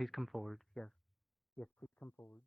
Please come forward. Yes. Yes, please come forward.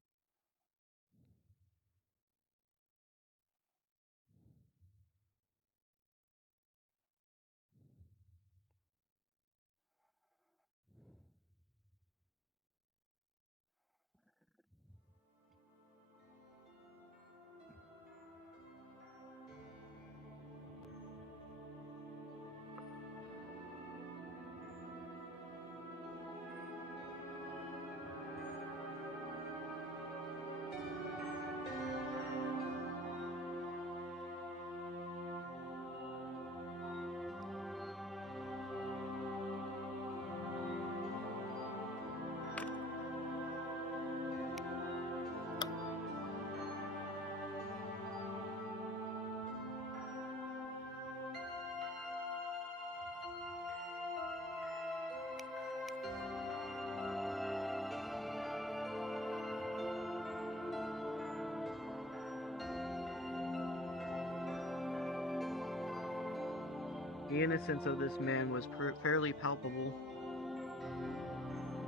The innocence of this man was fairly palpable.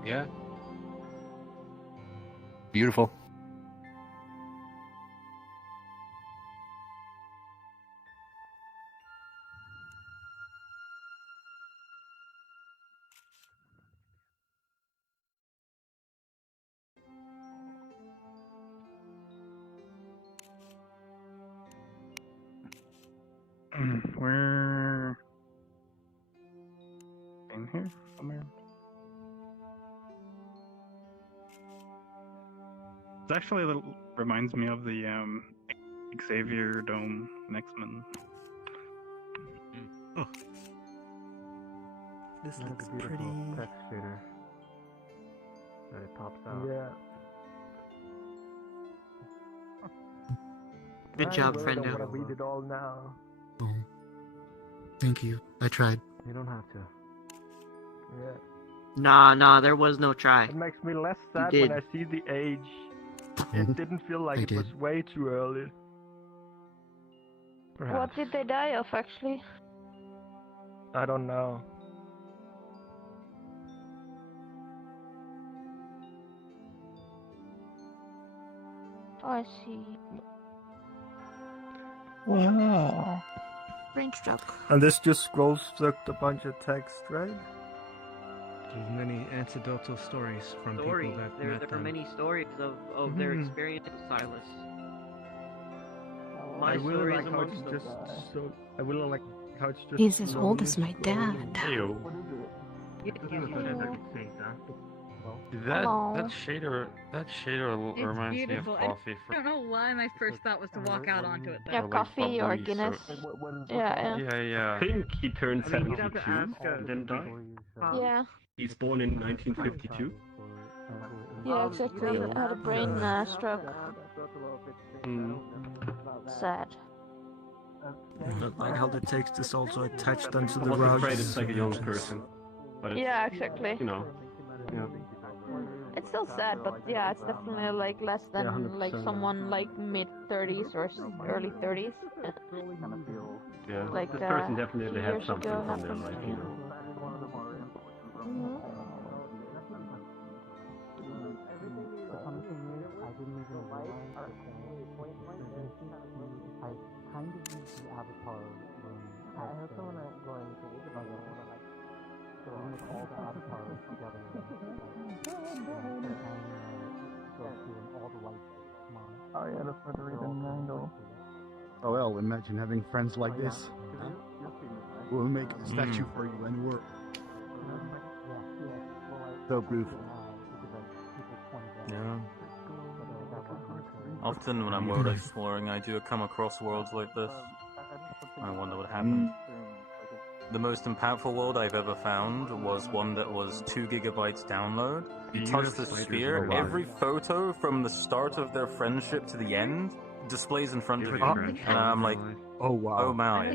Yeah. Beautiful. We're in here somewhere. It actually a little reminds me of the Xavier Dome in X-Men. Oh. This That's looks a beautiful pretty. text shader. That it pops out. Yeah. Good job, I friendo. don't want to read it all now. Oh. Thank you. I tried. You don't have to. Yeah. Nah, there was no try. It makes me less You sad did. when I see the age. It didn't feel like I it was did. way too early. Perhaps. What did they die of, actually? I don't know. Oh, I see. Wow. Brain struck. And this just scrolls sucked a bunch of text, right? There's many anecdotal stories from Stories. people that There met were them. many stories of their experience with Silas. My I really story like is how it's amongst just them. so. I really like how it's just. He's as old slowly as my scrolling. dad. Ew. That shader It's reminds beautiful. me of coffee. I don't know why my first thought was to walk out onto it. Yeah, like coffee or bubbly Guinness. syrup. Yeah. I think he turned I mean, you'd have 72 to ask and then died. Yeah. He's born in 1952. Yeah, exactly. I had a brain stroke. Sad. But like how the text is also attached onto I the was route. afraid it's like a young person. But it's, Yeah, exactly. you know, yeah. It's still sad, but yeah, it's definitely like less than 100%. like someone like mid 30s or early 30s. Yeah, Like, this person few definitely had years something ago from their happened. life, you know. Mhm. The funny thing is, I didn't even realize that I kind of used the avatar room. I have someone going to the room with all the avatars together. And all the lights come on. Oh yeah, that's what the reading angle. Oh well, imagine having friends like this. We'll make a statue for you and we're so beautiful. Yeah. Often when I'm world exploring, I do come across worlds like this. I wonder what happened. The most impactful world I've ever found was one that was 2 gigabytes download. You touch the sphere, every photo from the start of their friendship to the end displays in front of you. And I'm like, oh wow. Oh my.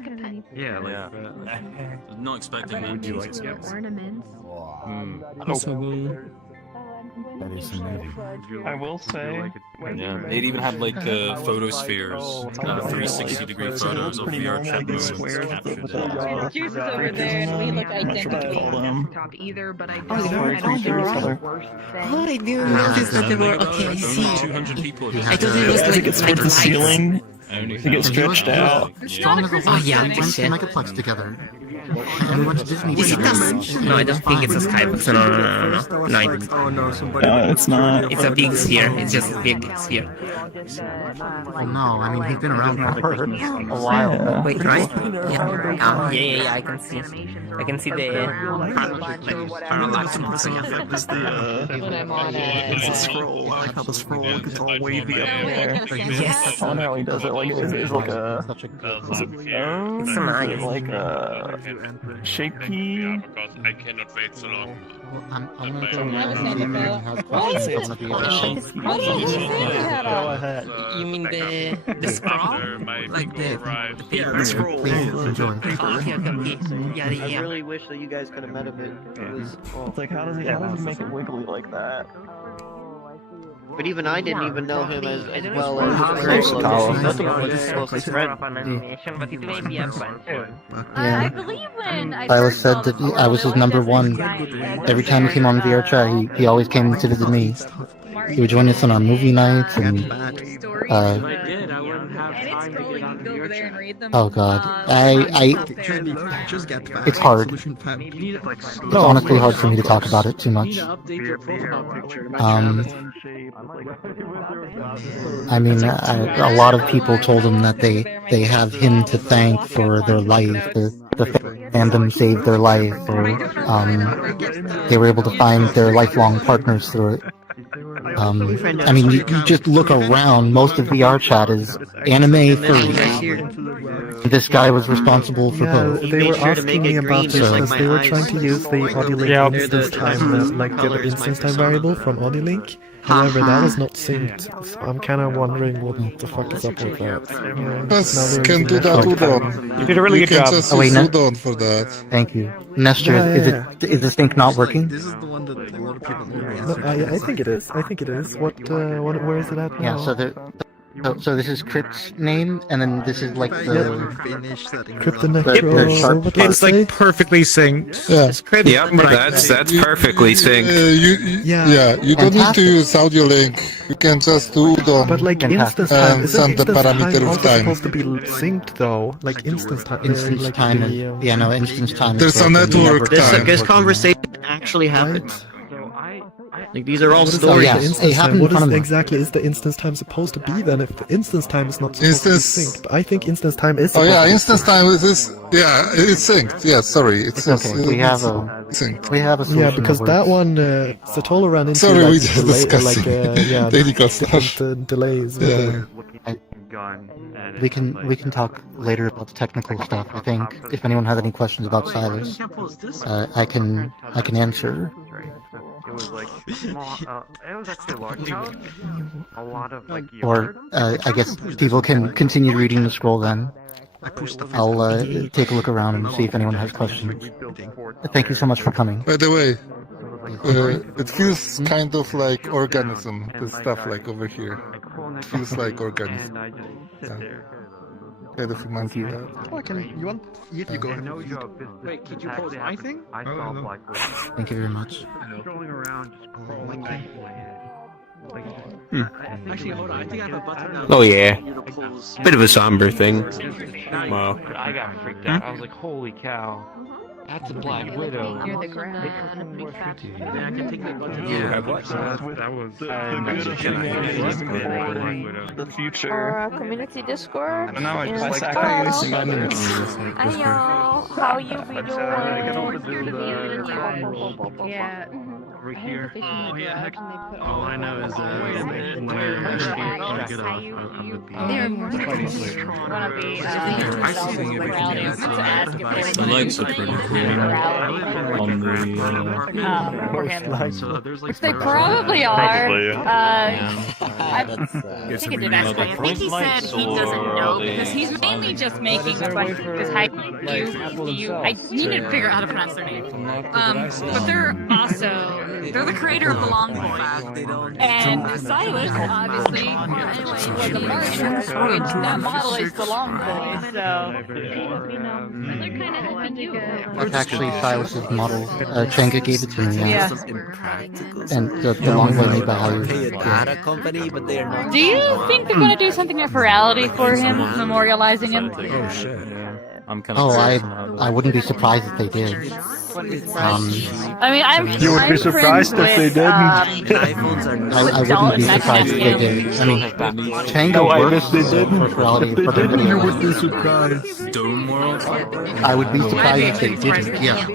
Yeah, like Not expecting that. Would you like to get ornaments? Mm. Possible. That is amazing. I will say. Yeah, it even had like photospheres, 360-degree photos of VRChat movements. Juice is over there, and we look identical. Top either, but I Oh, I didn't notice that there were. Okay, I see. 200 people. I thought it was like the ceiling. It gets stretched out. Strong as a Oh, yeah, let's shit. make a plex together. And watch Disney. Is it the... No, I don't think it's a skybox. No. No, it's not. It's a big sphere. It's just a big sphere. Well, no, I mean, he's been around for A while. Wait, right? Yeah, I can see. I can see the... When I'm on It's a scroll. I like how the scroll is all wavy up there. Yes. I wonder how he does it. Like, it's like a... It's some eyes. Like a... shape key. Because I cannot wait so long. I'm gonna go I was around and see if saying anyone has that. questions. What I wanna be able to What did you say you had Go on? ahead. You mean the scroll? After my Like people the arrive. paper? scroll. Please enjoy. Oh, okay. Yeah, I yeah. really wish that you guys could have met him. It was. Oh. It's like, how does he make it wiggly like that? But even I didn't even know him as well Hey, as Sotalo. Nothing was closely friend. I believe when I Silas first said saw that the I was his number one. Every time he came on VRChat, he always came to visit me. He would join us on our movie nights and oh god, it's hard. It's honestly hard for me to talk about it too much. I mean, a lot of people told him that they have him to thank for their life. The fandom saved their life, or they were able to find their lifelong partners through it. I mean, you just look around, most of VRChat is anime furries. This guy was responsible for both. They were asking me about this because they were trying to use the AudioLink instance time, like the other instance time variable from AudioLink. However, that was not synced, so I'm kind of wondering what the fuck is up with that. Yes, can do that, Udon. You did a really good job. Just Oh, wait, use no. Udon for that. Thank you. Nestor, is the sync not working? This is the one that a lot of people No, I think it is. I think it is. What where is it at now? Yeah, so this is Crypt's name, and then this is like the Cryptonecro. It's like perfectly synced. Yeah. Yep, that's perfectly synced. You don't need to use AudioLink. You can just do Udon. But like instance time, and isn't send the instance parameter time of also time. supposed to be synced though? Like instance time. instance like time. the, Instance time. There's is a network time. This conversation actually happened. Like these are all What is stories. yeah. the It instance happened time? in What front of me. exactly is the instance time supposed to be then? If the instance time is not supposed to be synced, but I think instance time is. Oh supposed yeah, to be instance synced. time is it's synced. Yeah, sorry, it's okay. We have a synced. solution. Yeah, because that one, Sotalo ran into Sorry, like, we just delay, discussing technical stuff. different delays. With Yeah. We can talk later about the technical stuff. I think if anyone has any questions about Silas, I can answer. It was like small. It was actually a large house. A lot of like. Or I guess people can continue reading the scroll then. I'll take a look around and see if anyone has questions. Thank you so much for coming. By the way, it feels kind of like organism. The stuff like over here. It feels like organism. Yeah. Kind of reminds me of that. You go ahead. No joke. Wait, could you pause my thing? I saw like Thank you very much. strolling around, just scrolling. Actually, hold on. I think I have a button now. Oh yeah, You to pause. bit of a somber thing. Wow. I got freaked out. I was like, holy cow. That's a Black Widow. Near the ground. Then I can take that button. Yeah, that was the future. Or community Discord. And now I in just like Sotalo. Hi y'all, how you be doing? Yeah. Over here. Oh yeah. All I know is They're more wanna be to ask if The lights are pretty cool. On the which they probably are. I think it did actually. I think he said he doesn't know because he's mainly just making a bunch because I need to figure out how to pronounce their name. But they're also They're the creator of the Long Boy. And Silas, obviously, was a merchant, which that model is the Long Boy, so... That's actually Silas's model. Chenga gave it to me. Yeah. And the long way made by Hayu. Do you think they're going to do something at Virality for him, memorializing him? Oh shit. Oh, I wouldn't be surprised if they did. I mean, You would be surprised if they didn't. I wouldn't be surprised if they did. I mean, Tango works for Virality for their videos. You would be surprised. Dome World? I would be surprised if they didn't, yeah.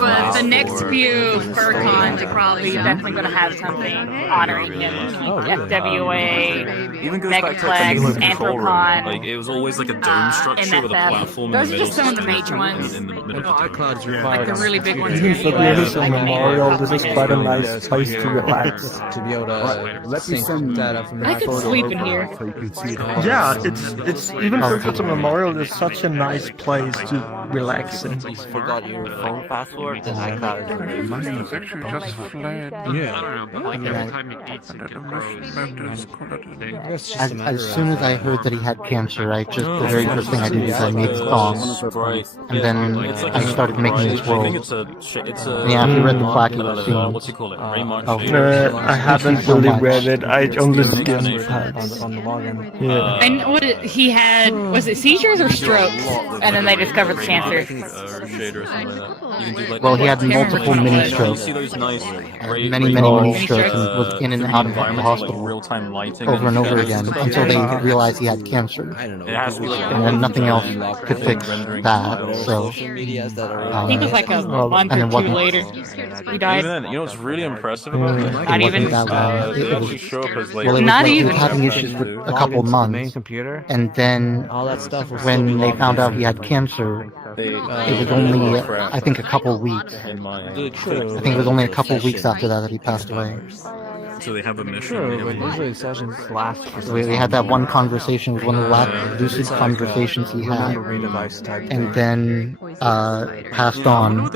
But the next few FurCons are probably definitely going to have something honoring him. FWA, Megaplex, Anthropon, Like, it was always like a dome structure with a platform Those in are the just middle. some of the major ones. In the middle of the Like the really big ones. Even for the initial memorial, this is quite a nice place to relax. To be able to let me send that up from I could sleep in here. so you can see it. Yeah, it's even for such a memorial, it's such a nice place to relax in. Forgot your phone password, then iCloud. Mine was actually just flat. I don't know, but like every time you eat some As soon as I heard that he had cancer, the very first thing I did is I made the song. And then I started making this world. Yeah, if you read the plaque, you would have seen. What's it called? I haven't really read it, I only skimmed it. On the login. Yeah. And he had, was it seizures or strokes? And then they discovered the cancer. Well, he had multiple mini strokes. Many mini strokes and was in and out of the hospital over and over again until they realized he had cancer. And then nothing else could fix that, so... I think it was like a month or two later. He died. Even then, you know what's really impressive about that? Not even. Well, it was Not like he even. was having issues for a couple months, and then when they found out he had cancer, it was only, I think, a couple weeks. I think it was only a couple weeks after that he passed away. So they have a mission. Sure, but usually sessions last. We had that one conversation, it was one of the last lucid conversations he had, and then passed on.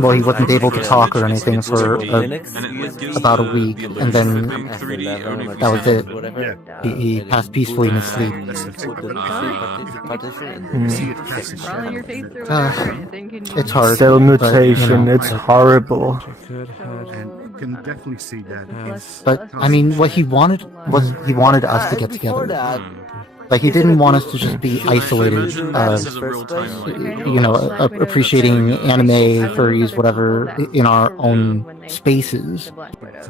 Well, he wasn't able to talk or anything for about a week, and then that was it. He passed peacefully in his sleep. It's hard. Cell mutation, it's horrible. You can definitely see that. But I mean, what he wanted was he wanted us to get together. Like, he didn't want us to just be isolated, appreciating anime, furries, whatever, in our own spaces.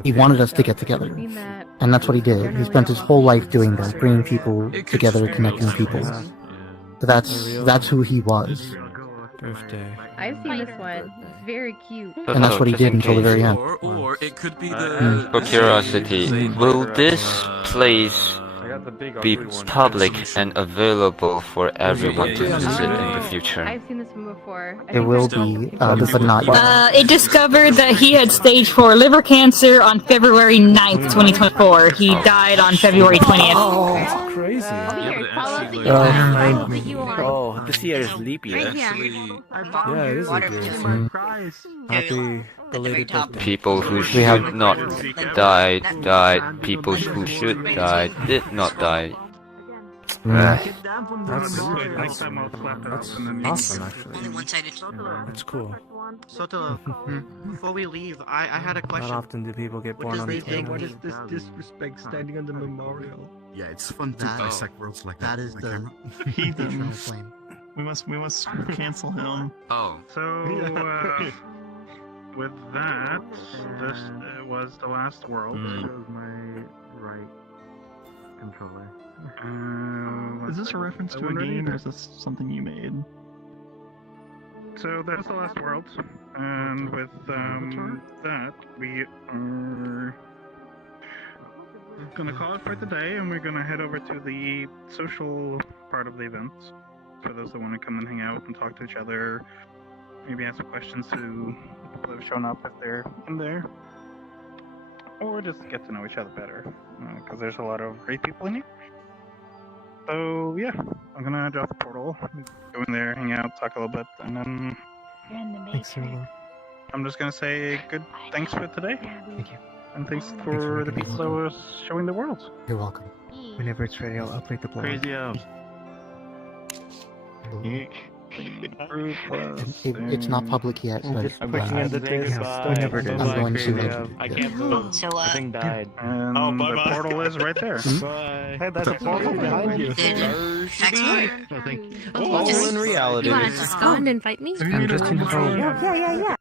He wanted us to get together. And that's what he did. He spent his whole life doing that, bringing people together, connecting people. But that's who he was. I've seen this one. It's very cute. And that's what he did until the very end. Or it could be the... For curiosity, will this place be public and available for everyone to visit in the future? I've seen this one before. It will be, but not yet. It discovered that he had stage 4 liver cancer on February 9th, 2024. He died on February 20th. Oh, that's crazy. Oh, this year is leap year. Yeah, it is a good. Happy belated birthday. People who should not die died. People who should die did not die. That's awesome, actually. That's cool. Sotalo, before we leave, I had a question. Not often do people get born on the same What is this disrespect standing on the memorial? Yeah, it's fun to dissect worlds like that. That is the Heathen. We must cancel him. Oh. So, with that, this was the last world. This was my right controller. Is this a reference to a game, or is this something you made? So that's the last world, and with that, we are gonna call it for today, and we're gonna head over to the social part of the event. For those that want to come and hang out and talk to each other, maybe answer questions to people that have shown up if they're in there, or just get to know each other better, because there's a lot of great people in here. So yeah, I'm gonna drop the portal, go in there, hang out, talk a little bit, and then... Thanks, I'm just gonna say good thanks for today. Thank you. And thanks for the people that was showing the world. You're welcome. Whenever it's ready, I'll update the blog. Crazy out. It's not public yet, but Just pushing in the test. Whenever it is. I'm going to. I can't move. So what? Thing died. And the portal is right there. Bye. Hey, that's a portal behind you. Oh, thank you. Oh, in reality. You want to just go and invite me? I'm just in the phone. Yeah.